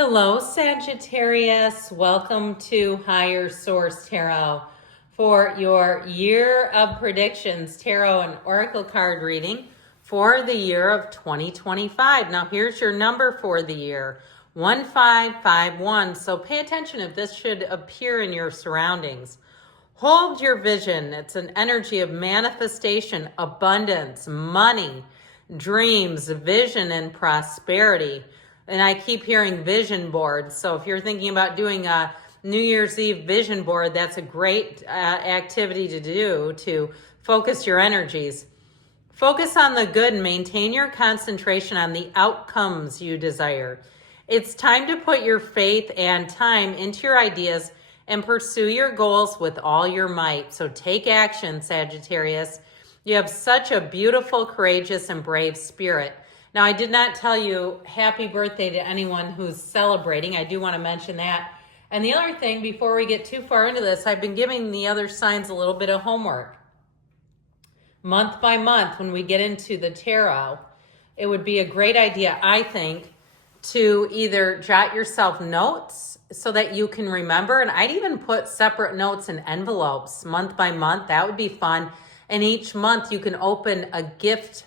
Hello, Sagittarius. Welcome to Higher Source Tarot for your year of predictions, tarot and oracle card reading for the year of 2025. Now, here's your number for the year, 1551. So pay attention if this should appear in your surroundings. Hold your vision. It's an energy of manifestation, abundance, money, dreams, vision, and prosperity. And I keep hearing vision boards. So if you're thinking about doing a New Year's Eve vision board, that's a great activity to do to focus your energies. Focus on the good and maintain your concentration on the outcomes you desire. It's time to put your faith and time into your ideas and pursue your goals with all your might. So take action, Sagittarius. You have such a beautiful, courageous, and brave spirit. Now, I did not tell you happy birthday to anyone who's celebrating. I do want to mention that. And the other thing, before we get too far into this, I've been giving the other signs a little bit of homework. Month by month, when we get into the tarot, it would be a great idea, I think, to either jot yourself notes so that you can remember. And I'd even put separate notes in envelopes month by month. That would be fun. And each month you can open a gift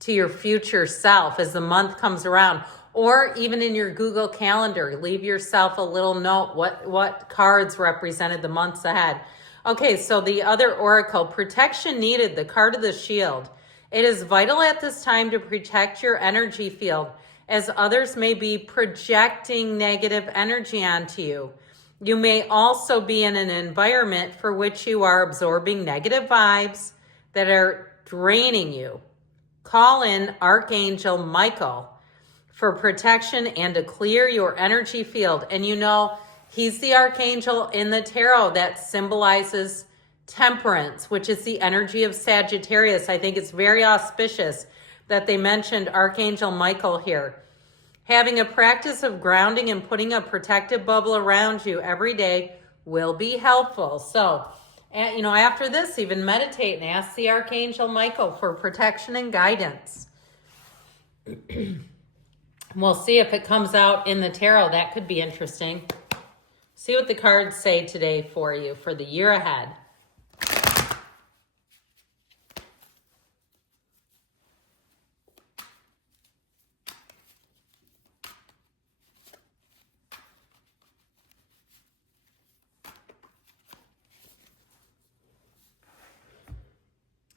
to your future self as the month comes around, or even in your Google Calendar, leave yourself a little note what cards represented the months ahead. Okay, so the other oracle, protection needed, the card of the shield. It is vital at this time to protect your energy field, as others may be projecting negative energy onto you. You may also be in an environment for which you are absorbing negative vibes that are draining you. Call in Archangel Michael for protection and to clear your energy field. And you know, he's the archangel in the tarot that symbolizes temperance, which is the energy of Sagittarius. I think it's very auspicious that they mentioned Archangel Michael here. Having a practice of grounding and putting a protective bubble around you every day will be helpful. So, and, after this, even meditate and ask the Archangel Michael for protection and guidance. We'll see if it comes out in the tarot. That could be interesting. See what the cards say today for you for the year ahead.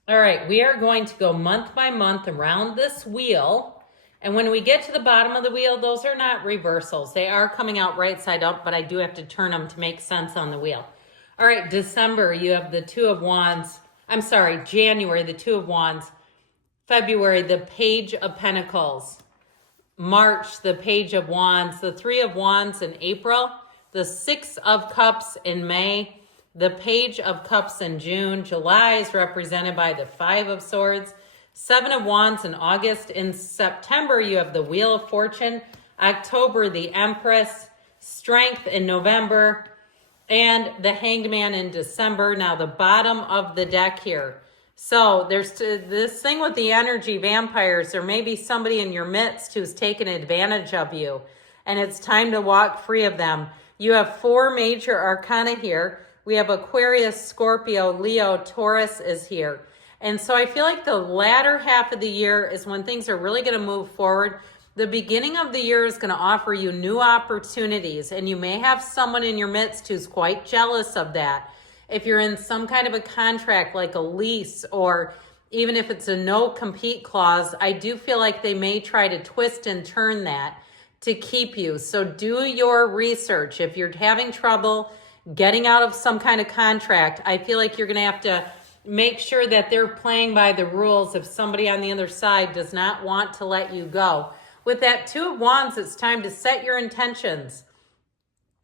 All right, we are going to go month by month around this wheel. And when we get to the bottom of the wheel, those are not reversals. They are coming out right side up, but I do have to turn them to make sense on the wheel. All right, December, you have the Two of Wands. I'm sorry, January, the Two of Wands. February, the Page of Pentacles. March, the Page of Wands. The Three of Wands in April. The Six of Cups in May. The Page of Cups in June. July is represented by the Five of Swords. Seven of Wands in August. In September, you have the Wheel of Fortune. October, the Empress. Strength in November. And the Hanged Man in December. Now, the bottom of the deck here. So, there's this thing with the energy vampires. There may be somebody in your midst who's taken advantage of you. And it's time to walk free of them. You have four major arcana here. We have Aquarius, Scorpio, Leo, Taurus is here. And so I feel like the latter half of the year is when things are really going to move forward. The beginning of the year is going to offer you new opportunities. And you may have someone in your midst who's quite jealous of that. If you're in some kind of a contract like a lease, or even if it's a no compete clause, I do feel like they may try to twist and turn that to keep you. So do your research. If you're having trouble getting out of some kind of contract, I feel like you're going to have to make sure that they're playing by the rules if somebody on the other side does not want to let you go. With that Two of Wands, it's time to set your intentions.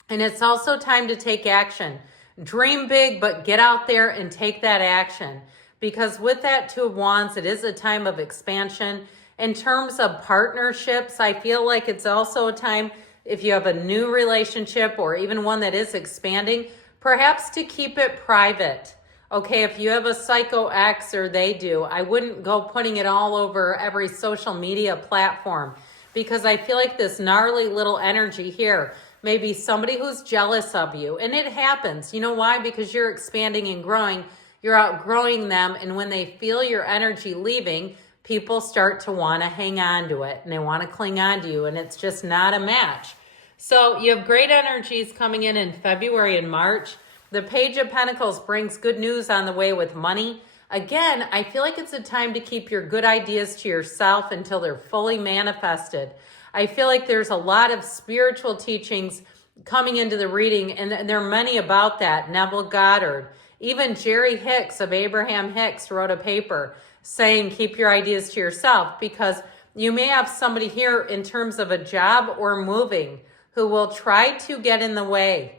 And it's also time to take action. Dream big, but get out there and take that action. Because with that Two of Wands, it is a time of expansion. In terms of partnerships, I feel like it's also a time, if you have a new relationship or even one that is expanding, perhaps to keep it private. Okay, if you have a psycho ex or they do, I wouldn't go putting it all over every social media platform, because I feel like this gnarly little energy here may be somebody who's jealous of you. And it happens. You know why? Because you're expanding and growing. You're outgrowing them. And when they feel your energy leaving, people start to want to hang on to it and they want to cling on to you. And it's just not a match. So you have great energies coming in February and March. The Page of Pentacles brings good news on the way with money. Again, I feel like it's a time to keep your good ideas to yourself until they're fully manifested. I feel like there's a lot of spiritual teachings coming into the reading, and there are many about that. Neville Goddard, even Jerry Hicks of Abraham Hicks wrote a paper saying keep your ideas to yourself, because you may have somebody here in terms of a job or moving who will try to get in the way.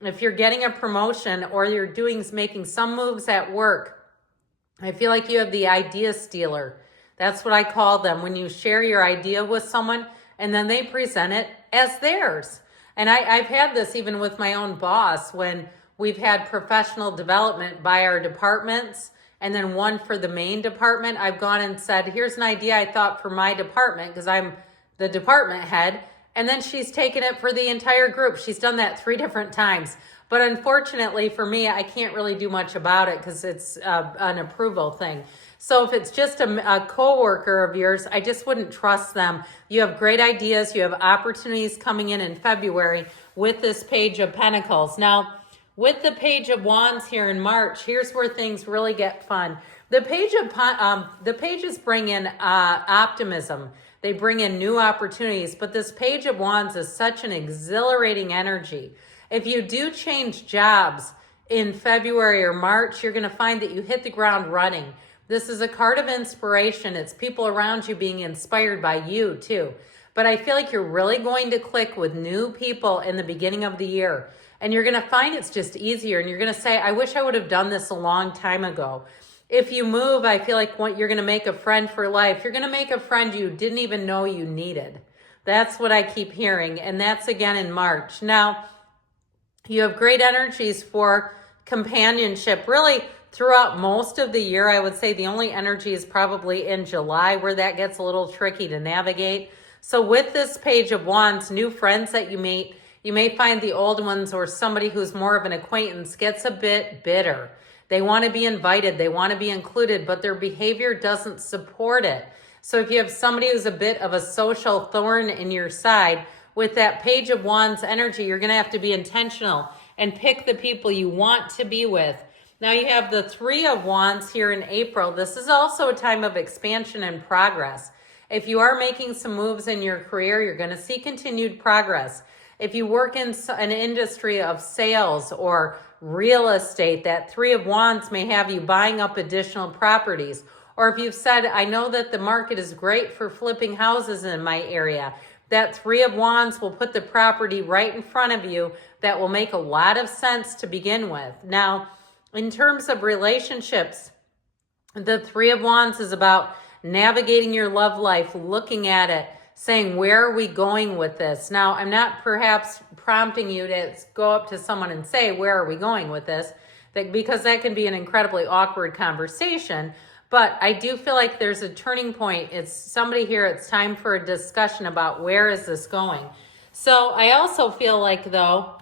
If you're getting a promotion or you're making some moves at work, I feel like you have the idea stealer. That's what I call them, when you share your idea with someone and then they present it as theirs. And I've had this even with my own boss when we've had professional development by our departments and then one for the main department. I've gone and said, here's an idea I thought for my department because I'm the department head. And then she's taken it for the entire group. She's done that 3 different times. But unfortunately for me, I can't really do much about it because it's an approval thing. So if it's just a coworker of yours, I just wouldn't trust them. You have great ideas. You have opportunities coming in February with this Page of Pentacles. Now, with the Page of Wands here in March, here's where things really get fun. The pages bring in optimism. They bring in new opportunities, but this Page of Wands is such an exhilarating energy. If you do change jobs in February or March, you're going to find that you hit the ground running. This is a card of inspiration. It's people around you being inspired by you too. But I feel like you're really going to click with new people in the beginning of the year. And you're going to find it's just easier. And you're going to say, I wish I would have done this a long time ago. If you move, I feel like you're going to make a friend for life. You're going to make a friend you didn't even know you needed. That's what I keep hearing. And that's again in March. Now, you have great energies for companionship. Really, throughout most of the year, I would say the only energy is probably in July where that gets a little tricky to navigate. So with this Page of Wands, new friends that you meet, you may find the old ones or somebody who's more of an acquaintance gets a bit bitter. They want to be invited. They want to be included, but their behavior doesn't support it. So if you have somebody who's a bit of a social thorn in your side, with that Page of Wands energy, you're going to have to be intentional and pick the people you want to be with. Now you have the 3 of Wands here in April. This is also a time of expansion and progress. If you are making some moves in your career, you're going to see continued progress. If you work in an industry of sales or real estate, that 3 of Wands may have you buying up additional properties. Or if you've said, I know that the market is great for flipping houses in my area, that 3 of Wands will put the property right in front of you that will make a lot of sense to begin with. Now, in terms of relationships, the 3 of Wands is about navigating your love life, looking at it, saying, where are we going with this? Now, I'm not perhaps prompting you to go up to someone and say, where are we going with this? Because that can be an incredibly awkward conversation. But I do feel like there's a turning point. It's somebody here, it's time for a discussion about where is this going. So I also feel like, though,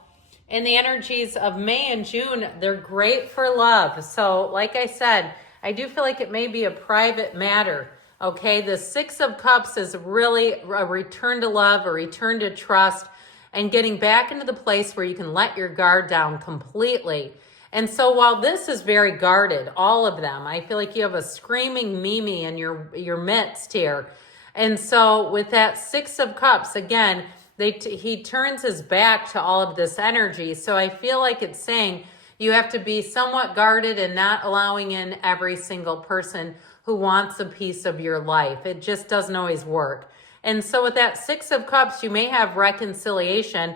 in the energies of May and June, they're great for love. So like I said, I do feel like it may be a private matter. Okay, the 6 of Cups is really a return to love, a return to trust, and getting back into the place where you can let your guard down completely. And so while this is very guarded, all of them, I feel like you have a screaming Mimi in your midst here. And so with that 6 of Cups, again, he turns his back to all of this energy. So I feel like it's saying you have to be somewhat guarded and not allowing in every single person who wants a piece of your life. It just doesn't always work. And so with that 6 of Cups, you may have reconciliation.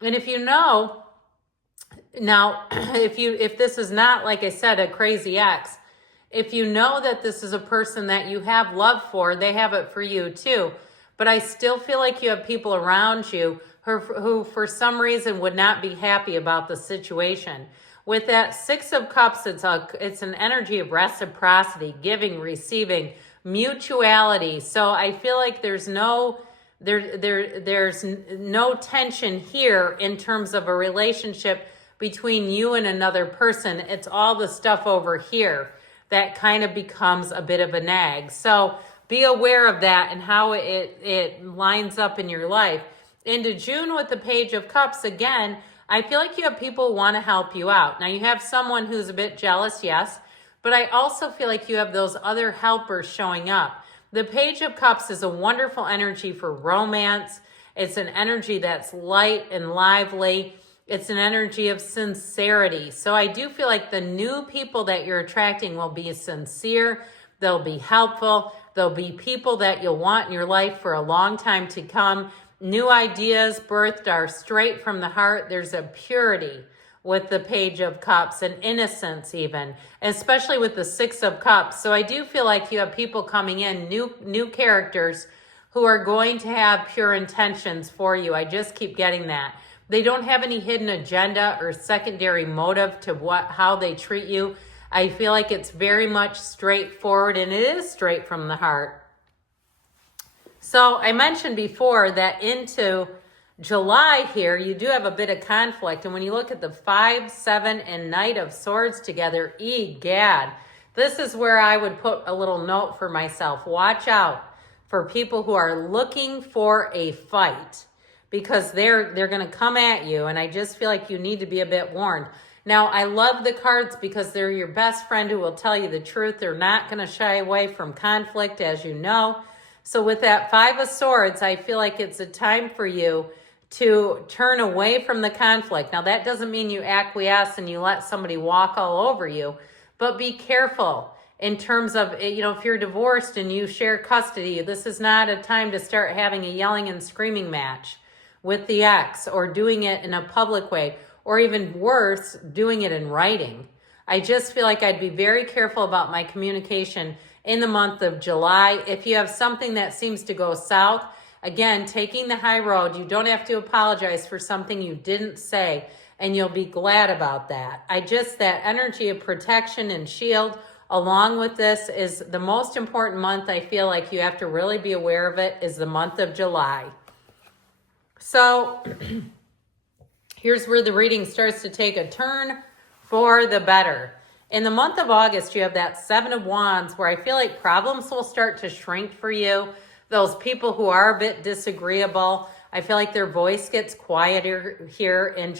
And if you know, now, if this is not, like I said, a crazy ex, if you know that this is a person that you have love for, they have it for you too. But I still feel like you have people around you who for some reason would not be happy about the situation. With that 6 of Cups, it's an energy of reciprocity, giving, receiving, mutuality. So I feel like there's no There's no tension here in terms of a relationship between you and another person. It's all the stuff over here that kind of becomes a bit of a nag. So be aware of that and how it lines up in your life. Into June with the Page of Cups, again, I feel like you have people who want to help you out. Now, you have someone who's a bit jealous, yes, but I also feel like you have those other helpers showing up. The Page of Cups is a wonderful energy for romance. It's an energy that's light and lively. It's an energy of sincerity. So I do feel like the new people that you're attracting will be sincere. They'll be helpful. They'll be people that you'll want in your life for a long time to come. New ideas birthed are straight from the heart. There's a purity with the Page of Cups and innocence even, especially with the Six of Cups. So I do feel like you have people coming in, new characters who are going to have pure intentions for you. I just keep getting that. They don't have any hidden agenda or secondary motive to how they treat you. I feel like it's very much straightforward, and it is straight from the heart. So I mentioned before that into July here, you do have a bit of conflict. And when you look at the 5, 7, and Knight of Swords together, egad, this is where I would put a little note for myself. Watch out for people who are looking for a fight, because they're going to come at you. And I just feel like you need to be a bit warned. Now, I love the cards because they're your best friend who will tell you the truth. They're not going to shy away from conflict, as you know. So with that 5 of Swords, I feel like it's a time for you to turn away from the conflict. Now, that doesn't mean you acquiesce and you let somebody walk all over you, but be careful in terms of, if you're divorced and you share custody, this is not a time to start having a yelling and screaming match with the ex, or doing it in a public way, or even worse, doing it in writing. I just feel like I'd be very careful about my communication in the month of July. If you have something that seems to go south, again, taking the high road, you don't have to apologize for something you didn't say, and you'll be glad about that. That energy of protection and shield along with this is the most important month. I feel like you have to really be aware of it, is the month of July. So here's where the reading starts to take a turn for the better. In the month of August, you have that 7 of Wands where I feel like problems will start to shrink for you. Those people who are a bit disagreeable, I feel like their voice gets quieter here in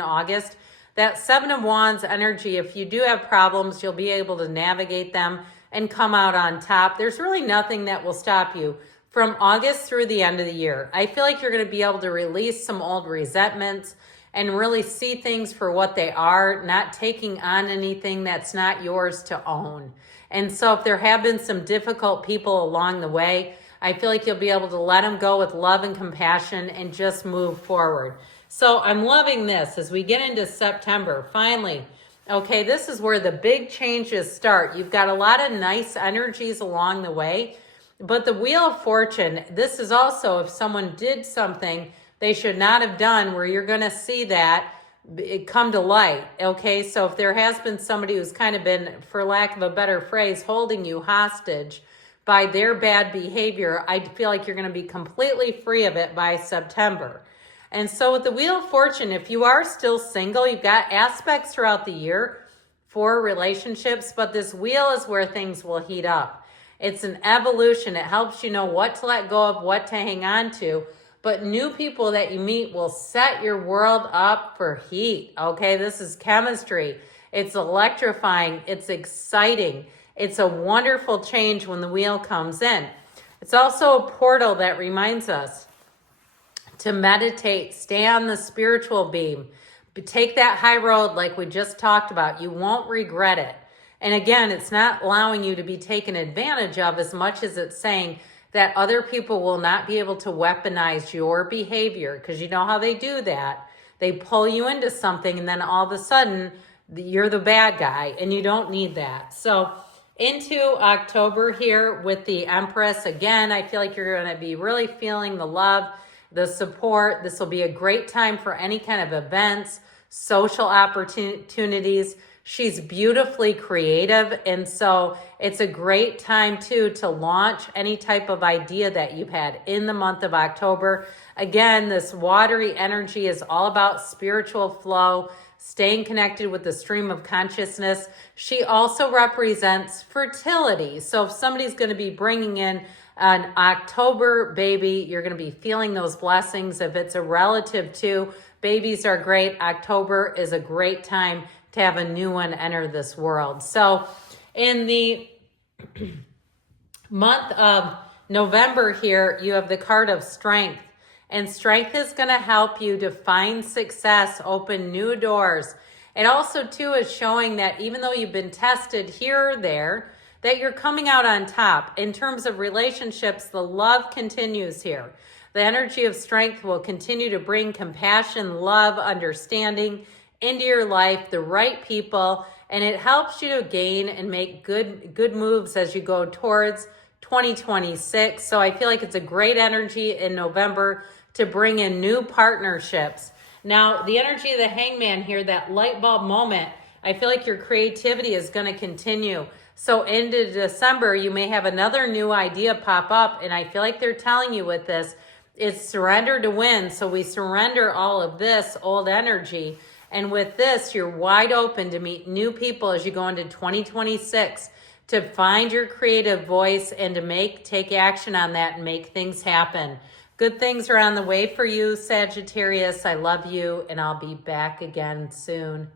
August. That 7 of Wands energy, if you do have problems, you'll be able to navigate them and come out on top. There's really nothing that will stop you from August through the end of the year. I feel like you're going to be able to release some old resentments and really see things for what they are, not taking on anything that's not yours to own. And so if there have been some difficult people along the way, I feel like you'll be able to let them go with love and compassion and just move forward. So I'm loving this as we get into September. Finally, okay, this is where the big changes start. You've got a lot of nice energies along the way, but the Wheel of Fortune, this is also if someone did something they should not have done, where you're going to see that it come to light. Okay, so if there has been somebody who's kind of been, for lack of a better phrase, holding you hostage by their bad behavior, I feel like you're going to be completely free of it by September. And so with the Wheel of Fortune, if you are still single, you've got aspects throughout the year for relationships, but this wheel is where things will heat up. It's an evolution. It helps you know what to let go of, what to hang on to. But new people that you meet will set your world up for heat. Okay, this is chemistry. It's electrifying. It's exciting. It's a wonderful change when the wheel comes in. It's also a portal that reminds us to meditate, stay on the spiritual beam, take that high road like we just talked about. You won't regret it. And again, it's not allowing you to be taken advantage of as much as it's saying that other people will not be able to weaponize your behavior, because you know how they do that. They pull you into something and then all of a sudden you're the bad guy, and you don't need that. So into October here with the Empress, again, I feel like you're going to be really feeling the love, the support. This will be a great time for any kind of events, social opportunities. She's beautifully creative, and so it's a great time too to launch any type of idea that you've had in the month of October. Again, this watery energy is all about spiritual flow, staying connected with the stream of consciousness. She also represents fertility. So if somebody's going to be bringing in an October baby, you're going to be feeling those blessings. If it's a relative too, babies are great. October is a great time to have a new one enter this world. So in the month of November here, you have the card of strength. And strength is going to help you to find success, open new doors. It also, too, is showing that even though you've been tested here or there, that you're coming out on top. In terms of relationships, the love continues here. The energy of strength will continue to bring compassion, love, understanding into your life, the right people, and it helps you to gain and make good moves as you go towards 2026. So I feel like it's a great energy in November to bring in new partnerships. Now, the energy of the hangman here, that light bulb moment, I feel like your creativity is going to continue. So into December, you may have another new idea pop up, and I feel like they're telling you with this, it's surrender to win. So we surrender all of this old energy. And with this, you're wide open to meet new people as you go into 2026, to find your creative voice and to take action on that and make things happen. Good things are on the way for you, Sagittarius. I love you, and I'll be back again soon.